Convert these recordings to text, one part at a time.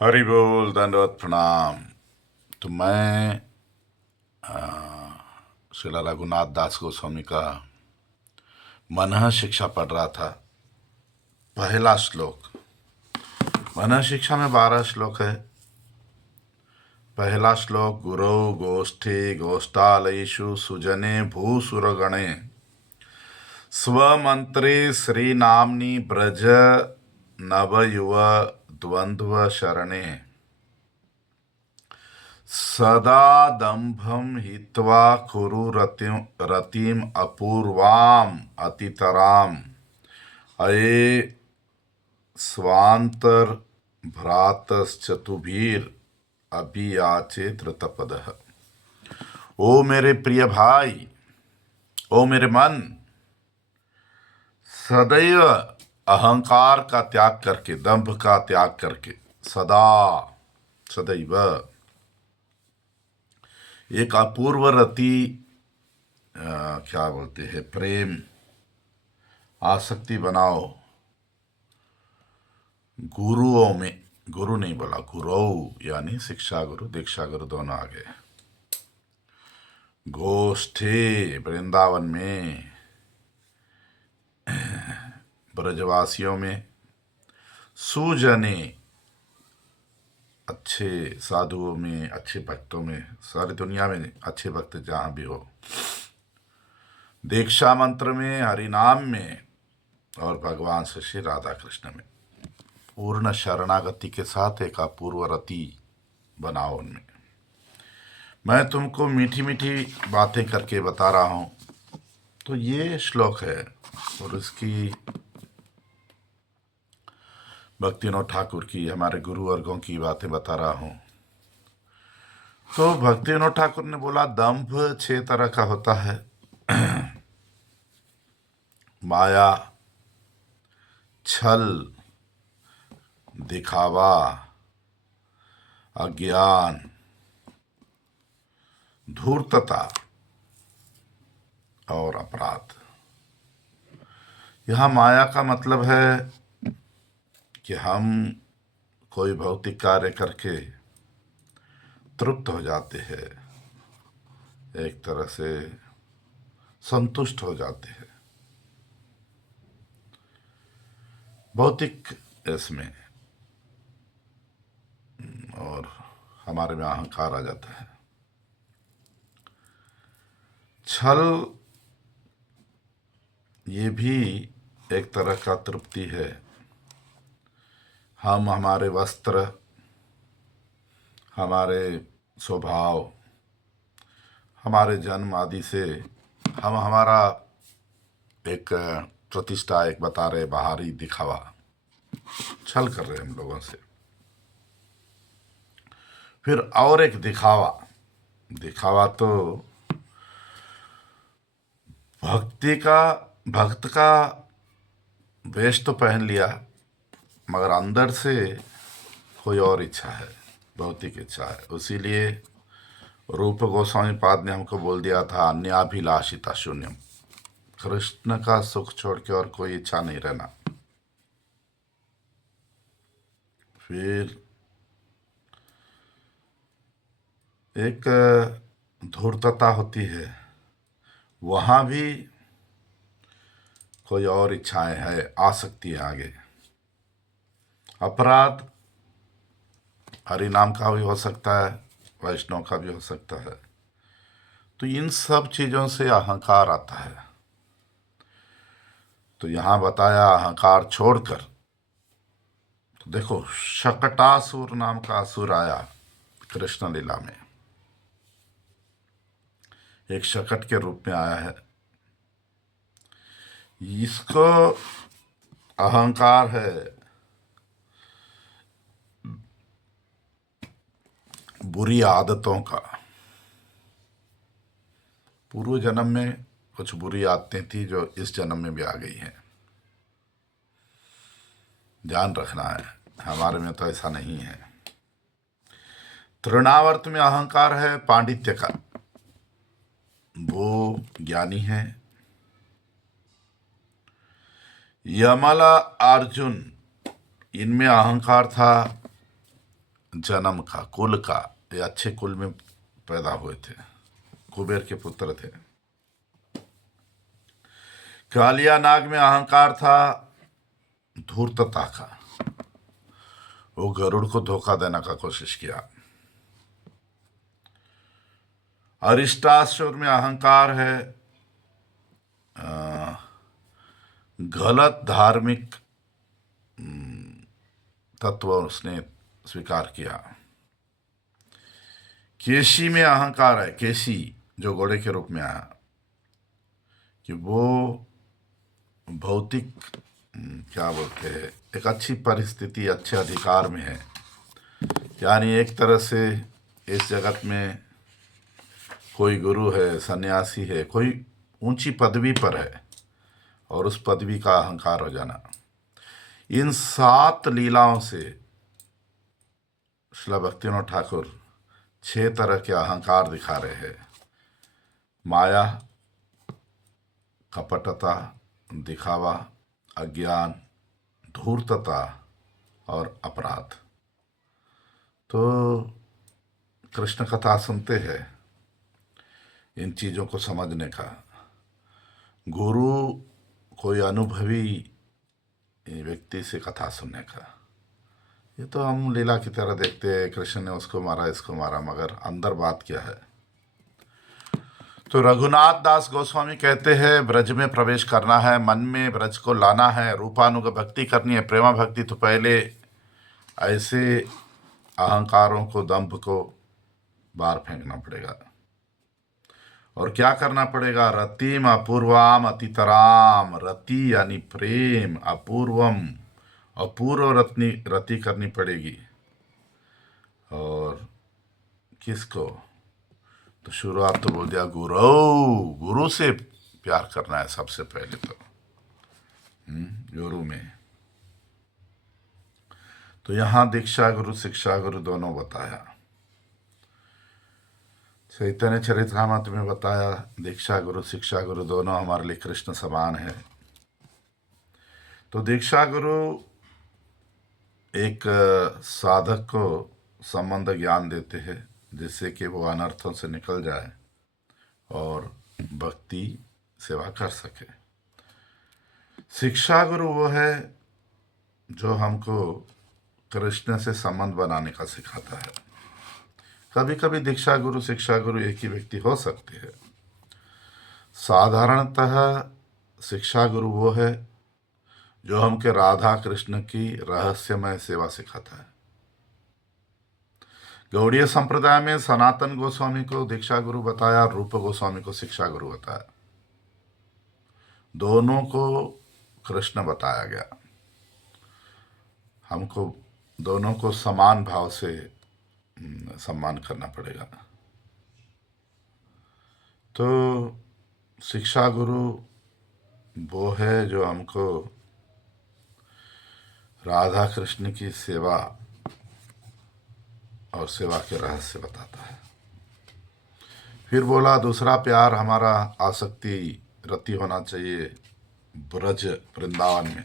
हरि बोल, दंडवत प्रणाम। तो मैं श्रीला रघुनाथ दास गोस्वामी का मनः शिक्षा पढ़ रहा था। पहला श्लोक। मनः शिक्षा में 12 श्लोक है। पहला श्लोक, गुरौ गोष्ठे गोष्ठालयेषु सुजने भूसुरगणे स्वमंत्रे श्रीनाम्नि ब्रज नवयुव द्वंद्व शरणे सदा दंभं हित्वा कुरु रतिम अपूर्वाम अतितराम अये स्वांतर भ्रातश्चतुभीर अभियाचे धृतपदः। ओ मेरे प्रिय भाई, ओ मेरे मन, सदैव अहंकार का त्याग करके, दंभ का त्याग करके, सदा सदैव एक अपूर्व रति, क्या बोलते हैं, प्रेम आसक्ति बनाओ गुरुओं में। गुरु नहीं बोला, गुरु यानी शिक्षा गुरु दीक्षा गुरु दोनों आ गए। गोष्ठे वृंदावन में, ब्रजवासियों में, सुजने अच्छे साधुओं में, अच्छे भक्तों में, सारी दुनिया में अच्छे भक्त जहाँ भी हो, दीक्षा मंत्र में, हरिनाम में, और भगवान से श्री राधा कृष्ण में पूर्ण शरणागति के साथ एक अपूर्व रति बनाओ उनमें। मैं तुमको मीठी मीठी बातें करके बता रहा हूँ। तो ये श्लोक है और इसकी भक्तिविनोद ठाकुर की, हमारे गुरु वर्गों की बातें बता रहा हूँ। तो भक्तिविनोद ठाकुर ने बोला दंभ 6 तरह का होता है। माया, छल, दिखावा, अज्ञान, धूर्तता और अपराध। यहाँ माया का मतलब है कि हम कोई भौतिक कार्य करके तृप्त हो जाते हैं, एक तरह से संतुष्ट हो जाते हैं भौतिक इसमें, और हमारे में अहंकार आ जाता है। छल ये भी एक तरह का तृप्ति है। हम हमारे वस्त्र, हमारे स्वभाव, हमारे जन्म आदि से हम हमारा एक प्रतिष्ठा एक बता रहे, बाहरी दिखावा, छल कर रहे हम लोगों से। फिर और एक दिखावा। दिखावा तो भक्त का वेश तो पहन लिया, मगर अंदर से कोई और इच्छा है, भौतिक इच्छा है। इसीलिए रूप गोस्वामी पाद ने हमको बोल दिया था, अन्याभिलाषिता शून्यम, कृष्ण का सुख छोड़ के और कोई इच्छा नहीं रहना। फिर एक धूर्तता होती है, वहाँ भी कोई और इच्छाएं है, आसक्ति है आगे। अपराध हरिनाम का भी हो सकता है, वैष्णव का भी हो सकता है। तो इन सब चीज़ों से अहंकार आता है। तो यहाँ बताया अहंकार छोड़कर, तो देखो शकटासुर नाम का असुर आया कृष्ण लीला में, एक शकट के रूप में आया है। इसको अहंकार है बुरी आदतों का। पूर्व जन्म में कुछ बुरी आदतें थी जो इस जन्म में भी आ गई हैं। ध्यान रखना है, हमारे में तो ऐसा नहीं है। तृणावर्त में अहंकार है पांडित्य का, वो ज्ञानी है। यमला अर्जुन, इनमें अहंकार था जन्म का, कुल का, ये अच्छे कुल में पैदा हुए थे, कुबेर के पुत्र थे। कालिया नाग में अहंकार था, धूर्तता का, वो गरुड़ को धोखा देने का कोशिश किया। अरिष्टासुर में अहंकार है, गलत धार्मिक तत्व उसने स्वीकार किया। केशी में अहंकार है, केशी जो घोड़े के रूप में आया, कि वो भौतिक क्या बोलते हैं, एक अच्छी परिस्थिति, अच्छे अधिकार में है, यानी एक तरह से इस जगत में कोई गुरु है, सन्यासी है, कोई ऊंची पदवी पर है और उस पदवी का अहंकार हो जाना। इन 7 लीलाओं से श्रील भक्तिविनोद ठाकुर 6 तरह के अहंकार दिखा रहे हैं। माया, कपटता, दिखावा, अज्ञान, धूर्तता और अपराध। तो कृष्ण कथा सुनते हैं इन चीज़ों को समझने का। गुरु कोई अनुभवी व्यक्ति से कथा सुनने का। ये तो हम लीला की तरह देखते हैं, कृष्ण ने उसको मारा, इसको मारा, मगर अंदर बात क्या है। तो रघुनाथ दास गोस्वामी कहते हैं, ब्रज में प्रवेश करना है, मन में ब्रज को लाना है, रूपानुग भक्ति करनी है, प्रेमा भक्ति, तो पहले ऐसे अहंकारों को, दंभ को बाहर फेंकना पड़ेगा। और क्या करना पड़ेगा? रतिम अपूर्वाम अतितराम। रति यानी प्रेम, अपूर्वम अपूर्व रति करनी पड़ेगी। और किसको? तो शुरुआत तो बोल दिया गुरु से प्यार करना है सबसे पहले तो, गुरु में। तो यहाँ दीक्षा गुरु, शिक्षा गुरु दोनों बताया। चैतन्य चरितामृत में बताया दीक्षा गुरु, शिक्षा गुरु दोनों हमारे लिए कृष्ण समान है। तो दीक्षा गुरु एक साधक को संबंध ज्ञान देते हैं, जिससे कि वो अनर्थों से निकल जाए और भक्ति सेवा कर सके। शिक्षा गुरु वो है जो हमको कृष्ण से संबंध बनाने का सिखाता है। कभी कभी दीक्षा गुरु, शिक्षा गुरु एक ही व्यक्ति हो सकते हैं। साधारणतः शिक्षा गुरु वो है जो हमके राधा कृष्ण की रहस्यमय सेवा सिखाता है। गौड़ीय संप्रदाय में सनातन गोस्वामी को दीक्षा गुरु बताया, रूप गोस्वामी को शिक्षा गुरु बताया। दोनों को कृष्ण बताया गया। हमको दोनों को समान भाव से सम्मान करना पड़ेगा। तो शिक्षा गुरु वो है जो हमको राधा कृष्ण की सेवा और सेवा के रहस्य बताता है। फिर बोला दूसरा प्यार हमारा आसक्ति रति होना चाहिए ब्रज, वृंदावन में।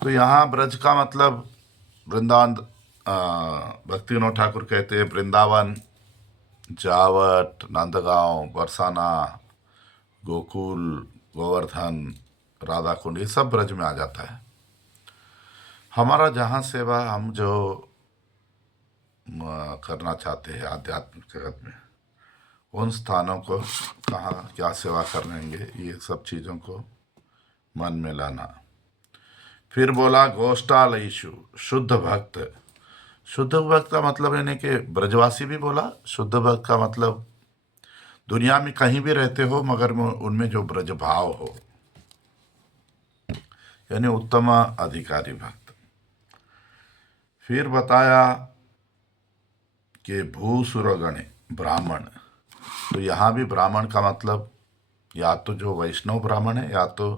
तो यहाँ ब्रज का मतलब वृंदावन, भक्तिविनोद ठाकुर कहते हैं वृंदावन, जावट, नंदगांव, बरसाना, गोकुल, गोवर्धन, राधा कुंड, ये सब ब्रज में आ जाता है। हमारा जहाँ सेवा हम जो करना चाहते हैं आध्यात्मिक जगत में, उन स्थानों को कहाँ क्या सेवा करेंगे, ये सब चीज़ों को मन में लाना। फिर बोला गोष्ठालयीषु, शुद्ध भक्त। शुद्ध भक्त का मतलब यानी कि ब्रजवासी भी बोला। शुद्ध भक्त का मतलब दुनिया में कहीं भी रहते हो मगर उनमें जो ब्रज भाव हो, यानी उत्तम अधिकारी भक्त। फिर बताया कि भूसुरगण, ब्राह्मण। तो यहाँ भी ब्राह्मण का मतलब या तो जो वैष्णव ब्राह्मण है या तो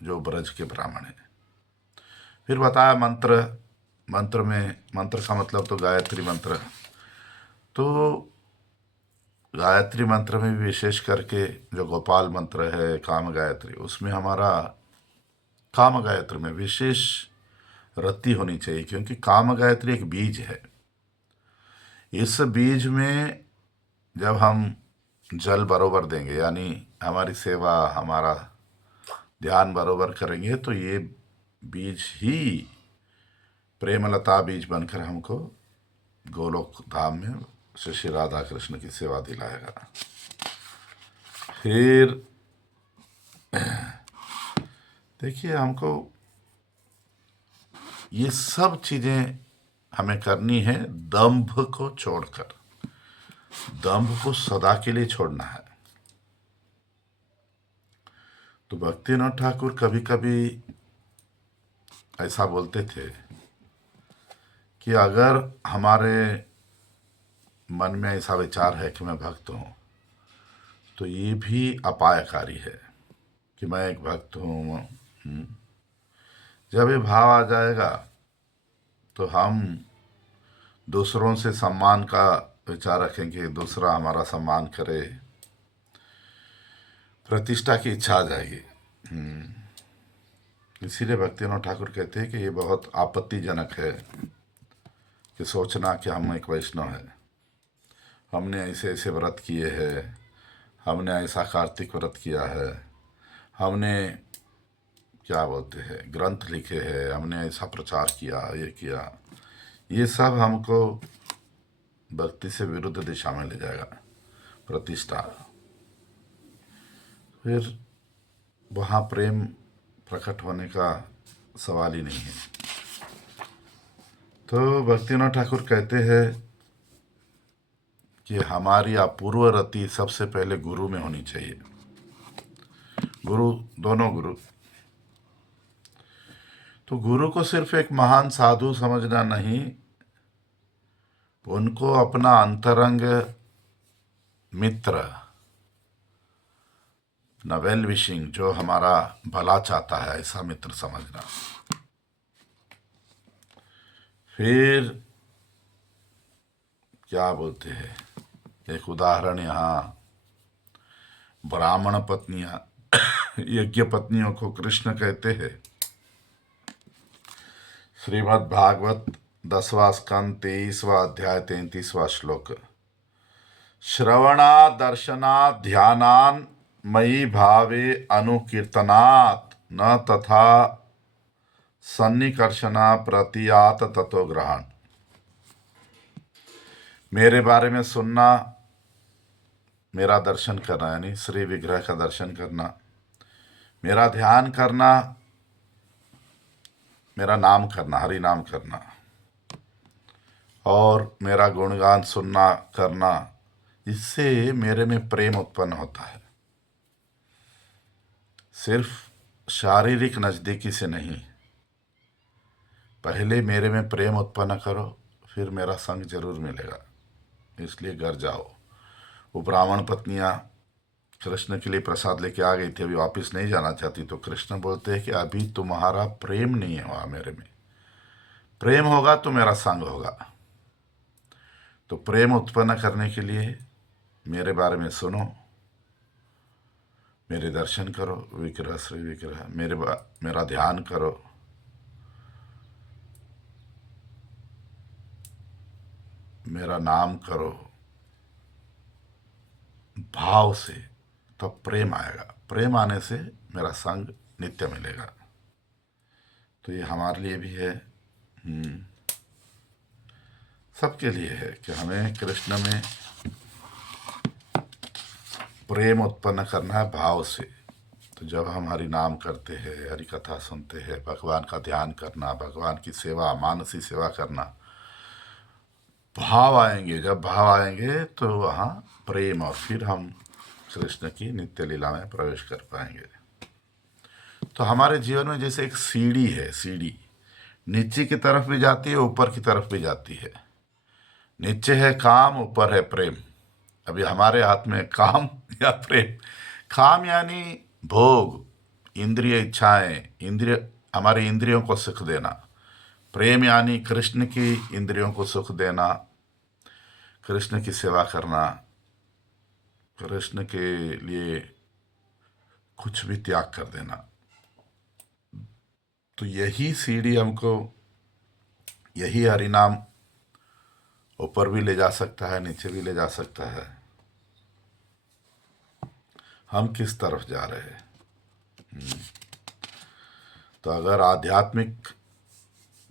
जो ब्रज के ब्राह्मण है। फिर बताया मंत्र। मंत्र में, मंत्र का मतलब तो गायत्री मंत्र। तो गायत्री मंत्र में भी विशेष करके जो गोपाल मंत्र है, काम गायत्री, उसमें हमारा काम गायत्री में विशेष रति होनी चाहिए, क्योंकि काम गायत्री एक बीज है। इस बीज में जब हम जल बरोबर देंगे, यानी हमारी सेवा, हमारा ध्यान बरोबर करेंगे, तो ये बीज ही प्रेमलता बीज बनकर हमको गोलोक धाम में श्री श्री राधा कृष्ण की सेवा दिलाएगा। फिर देखिए, हमको ये सब चीजें हमें करनी है दंभ को छोड़कर। दंभ को सदा के लिए छोड़ना है। तो भक्तिनाथ ठाकुर कभी कभी ऐसा बोलते थे कि अगर हमारे मन में ऐसा विचार है कि मैं भक्त हूं, तो ये भी अपायकारी है कि मैं एक भक्त हूं। जब ये भाव आ जाएगा तो हम दूसरों से सम्मान का विचार रखेंगे, दूसरा हमारा सम्मान करे, प्रतिष्ठा की इच्छा आ जाएगी। इसीलिए भक्तिनाथ ठाकुर कहते हैं कि ये बहुत आपत्तिजनक है कि सोचना कि हम एक वैष्णव है, हमने ऐसे ऐसे व्रत किए हैं, हमने ऐसा कार्तिक व्रत किया है, हमने क्या बोलते हैं ग्रंथ लिखे हैं, हमने ऐसा प्रचार किया, ये किया। ये सब हमको भक्ति से विरुद्ध दिशा में ले जाएगा, प्रतिष्ठा। फिर वहाँ प्रेम प्रकट होने का सवाल ही नहीं है। तो भक्तिनाथ ठाकुर कहते हैं कि हमारी अपूर्व रति सबसे पहले गुरु में होनी चाहिए। गुरु, दोनों गुरु। तो गुरु को सिर्फ एक महान साधु समझना नहीं, उनको अपना अंतरंग मित्र, अपना वेल विशिंग, जो हमारा भला चाहता है, ऐसा मित्र समझना। फिर क्या बोलते हैं, एक उदाहरण यहाँ, ब्राह्मण पत्नियां यज्ञ पत्नियों को कृष्ण कहते हैं। श्रीमद् भागवत 10वां स्कंद 23वां अध्याय 33वां श्लोक। श्रवणा दर्शना ध्यानान मयि भावे अनुकीर्तनात् न तथा सन्निकर्षणा प्रतियात ततो ग्रहण। मेरे बारे में सुनना, मेरा दर्शन करना, यानी श्री विग्रह का दर्शन करना, मेरा ध्यान करना, मेरा नाम करना, हरि नाम करना, और मेरा गुणगान सुनना करना, इससे मेरे में प्रेम उत्पन्न होता है। सिर्फ शारीरिक नज़दीकी से नहीं, पहले मेरे में प्रेम उत्पन्न करो, फिर मेरा संग जरूर मिलेगा। इसलिए घर जाओ। वो ब्राह्मण पत्नियां कृष्ण के लिए प्रसाद लेके आ गई थी, अभी वापस नहीं जाना चाहती। तो कृष्ण बोलते हैं कि अभी तुम्हारा प्रेम नहीं हुआ मेरे में, प्रेम होगा तो मेरा संग होगा। तो प्रेम उत्पन्न करने के लिए मेरे बारे में सुनो, मेरे दर्शन करो, विग्रह श्री विग्रह, मेरा ध्यान करो, मेरा नाम करो भाव से, तब प्रेम आएगा। प्रेम आने से मेरा संग नित्य मिलेगा। तो ये हमारे लिए भी है, सबके लिए है कि हमें कृष्ण में प्रेम उत्पन्न करना है भाव से। तो जब हम हरि नाम करते हैं, हरि कथा सुनते हैं, भगवान का ध्यान करना, भगवान की सेवा, मानसी सेवा करना, भाव आएंगे। जब भाव आएंगे तो वहाँ प्रेम, और फिर हम कृष्ण की नित्य लीला में प्रवेश कर पाएंगे। तो हमारे जीवन में जैसे एक सीढ़ी है, सीढ़ी नीचे की तरफ भी जाती है, ऊपर की तरफ भी जाती है। नीचे है काम, ऊपर है प्रेम। अभी हमारे हाथ में काम या प्रेम। काम यानी भोग, इंद्रिय इच्छाएं, इंद्रिय, हमारे इंद्रियों को सुख देना। प्रेम यानी कृष्ण की इंद्रियों को सुख देना, कृष्ण की सेवा करना, कृष्ण के लिए कुछ भी त्याग कर देना। तो यही सीढ़ी हमको यही हरिनाम ऊपर भी ले जा सकता है, नीचे भी ले जा सकता है। हम किस तरफ जा रहे हैं? तो अगर आध्यात्मिक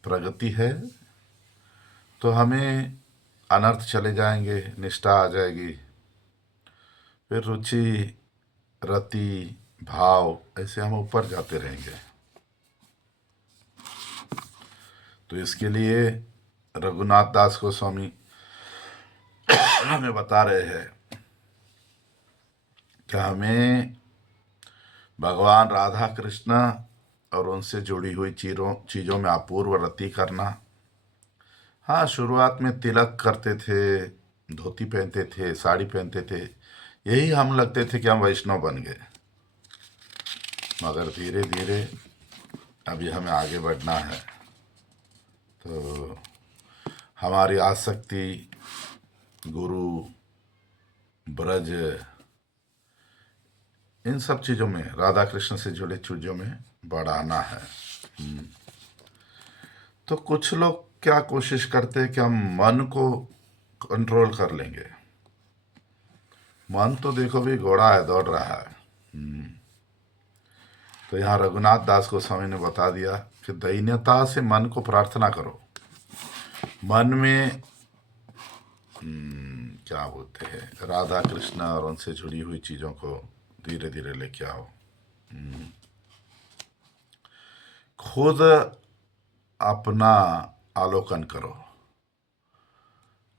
प्रगति है तो हमें अनर्थ चले जाएंगे, निष्ठा आ जाएगी, फिर रुचि, रति, भाव, ऐसे हम ऊपर जाते रहेंगे। तो इसके लिए रघुनाथ दास गोस्वामी हमें बता रहे हैं कि हमें भगवान राधा कृष्ण और उनसे जुड़ी हुई चीज़ों में अपूर्व रति करना। हाँ, शुरुआत में तिलक करते थे, धोती पहनते थे, साड़ी पहनते थे, यही हम लगते थे कि हम वैष्णव बन गए। मगर धीरे धीरे अभी हमें आगे बढ़ना है। तो हमारी आसक्ति गुरु, ब्रज, इन सब चीज़ों में, राधा कृष्ण से जुड़े चीज़ों में बढ़ाना है। तो कुछ लोग क्या कोशिश करते हैं कि हम मन को कंट्रोल कर लेंगे। मन तो देखो भी घोड़ा है, दौड़ रहा है। तो यहाँ रघुनाथ दास गोस्वामी ने बता दिया कि दैन्यता से मन को प्रार्थना करो। मन में क्या बोलते हैं, राधा कृष्ण और उनसे जुड़ी हुई चीज़ों को धीरे धीरे लेके आओ। खुद अपना अवलोकन करो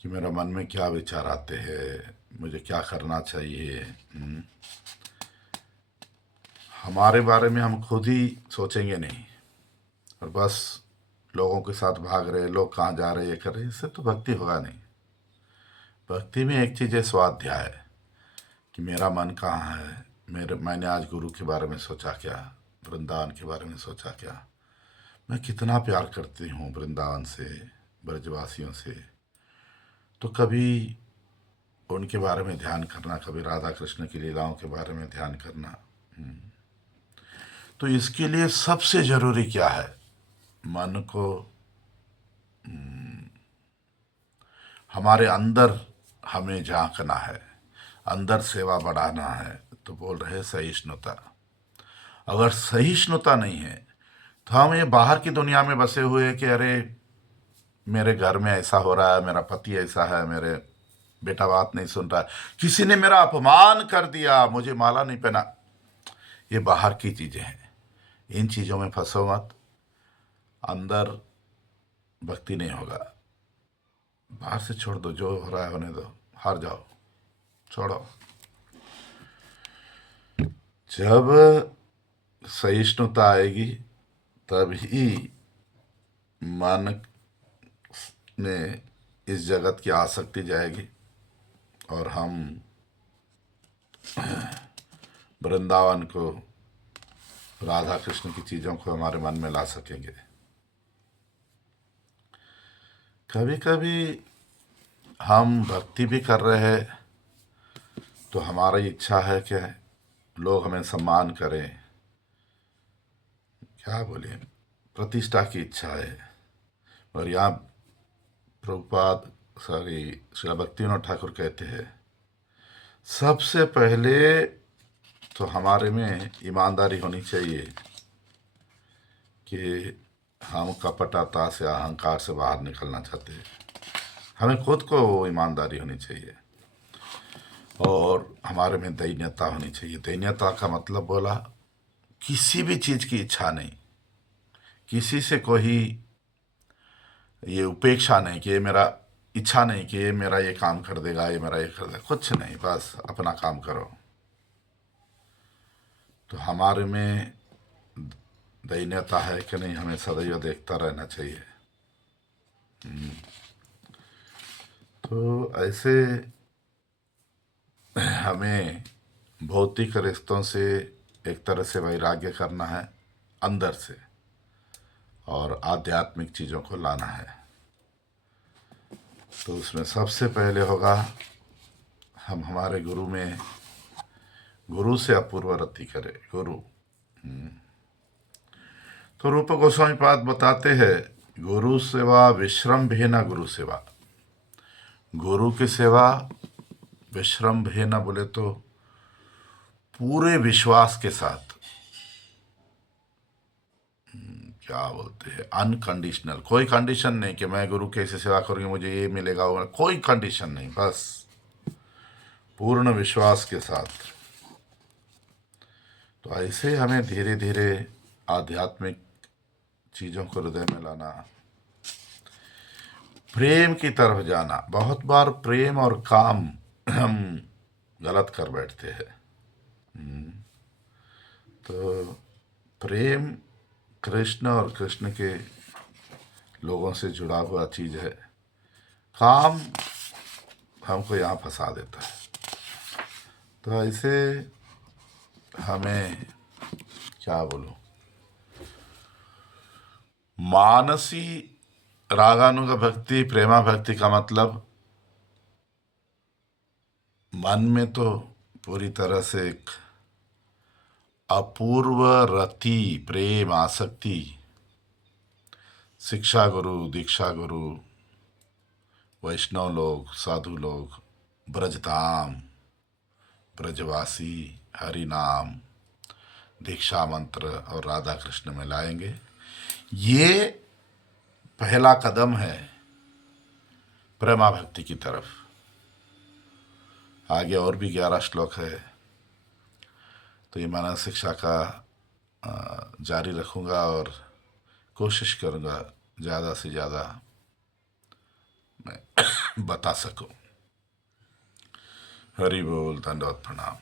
कि मेरा मन में क्या विचार आते हैं, मुझे क्या करना चाहिए। हमारे बारे में हम खुद ही सोचेंगे नहीं, और बस लोगों के साथ भाग रहे, लोग कहाँ जा रहे, ये कर रहे, इससे तो भक्ति होगा नहीं। भक्ति में एक चीज़ है, स्वाध्याय, कि मेरा मन कहाँ है, मैंने आज गुरु के बारे में सोचा क्या, वृंदावन के बारे में सोचा क्या, मैं कितना प्यार करती हूँ वृंदावन से, ब्रजवासियों से। तो कभी उनके बारे में ध्यान करना, कभी राधा कृष्ण की लीलाओं के बारे में ध्यान करना। तो इसके लिए सबसे जरूरी क्या है? मन को हमारे अंदर हमें झांकना है, अंदर सेवा बढ़ाना है। तो बोल रहे सहिष्णुता। अगर सहिष्णुता नहीं है तो हम ये बाहर की दुनिया में बसे हुए कि अरे मेरे घर में ऐसा हो रहा है, मेरा पति ऐसा है, मेरे बेटा बात नहीं सुन रहा है, किसी ने मेरा अपमान कर दिया, मुझे माला नहीं पहना। ये बाहर की चीज़ें हैं, इन चीज़ों में फंसो मत। अंदर भक्ति नहीं होगा। बाहर से छोड़ दो, जो हो रहा है होने दो, हार जाओ, छोड़ो। जब सहिष्णुता आएगी तभी मन में इस जगत की आसक्ति जाएगी और हम वृंदावन को, राधा कृष्ण की चीज़ों को हमारे मन में ला सकेंगे। कभी कभी हम भक्ति भी कर रहे हैं तो हमारी इच्छा है कि लोग हमें सम्मान करें, क्या बोले, प्रतिष्ठा की इच्छा है। और यहाँ प्रभुपाद श्री भक्तिविनोद ठाकुर कहते हैं सबसे पहले तो हमारे में ईमानदारी होनी चाहिए कि हम कपटता से, अहंकार से बाहर निकलना चाहते हैं। हमें खुद को ईमानदारी होनी चाहिए और हमारे में दैन्यता होनी चाहिए। दैन्यता का मतलब बोला किसी भी चीज़ की इच्छा नहीं, किसी से कोई ये उपेक्षा नहीं कि ये मेरा इच्छा नहीं कि ये मेरा ये काम कर देगा, ये मेरा ये कर देगा, कुछ नहीं, बस अपना काम करो। तो हमारे में दैन्यता है कि नहीं, हमें सदैव देखता रहना चाहिए। तो ऐसे हमें भौतिक रिश्तों से एक तरह से वैराग्य करना है अंदर से, और आध्यात्मिक चीज़ों को लाना है। तो उसमें सबसे पहले होगा हम हमारे गुरु से अपूर्व रति करें। गुरु तो रूप गोस्वामी पाद बताते हैं गुरु सेवा विश्रम्भेन गुरु सेवा। गुरु की सेवा विश्रम्भेन बोले तो पूरे विश्वास के साथ, क्या बोलते हैं, अनकंडीशनल, कोई कंडीशन नहीं कि मैं गुरु की ऐसे सेवा करूंगी मुझे ये मिलेगा वो, कोई कंडीशन नहीं, बस पूर्ण विश्वास के साथ। तो ऐसे हमें धीरे धीरे आध्यात्मिक चीज़ों को हृदय में लाना, प्रेम की तरफ जाना। बहुत बार प्रेम और काम हम गलत कर बैठते हैं। तो प्रेम कृष्ण और कृष्ण के लोगों से जुड़ा हुआ चीज़ है, काम हमको यहाँ फंसा देता है। तो ऐसे हमें, क्या बोलूं, मानसी रागानुग भक्ति प्रेमा भक्ति का मतलब मन में तो पूरी तरह से एक अपूर्व रति, प्रेम, आसक्ति, शिक्षा गुरु, दीक्षा गुरु, वैष्णव लोग, साधु लोग, ब्रजधाम, ब्रजवासी, हरि नाम, दीक्षा मंत्र और राधा कृष्ण में लाएंगे। ये पहला कदम है प्रेमा भक्ति की तरफ। आगे और भी 11 श्लोक है, तो ये मानस शिक्षा का जारी रखूँगा और कोशिश करूँगा ज़्यादा से ज़्यादा मैं बता सकूँ। हरि बोल, दंडवत प्रणाम।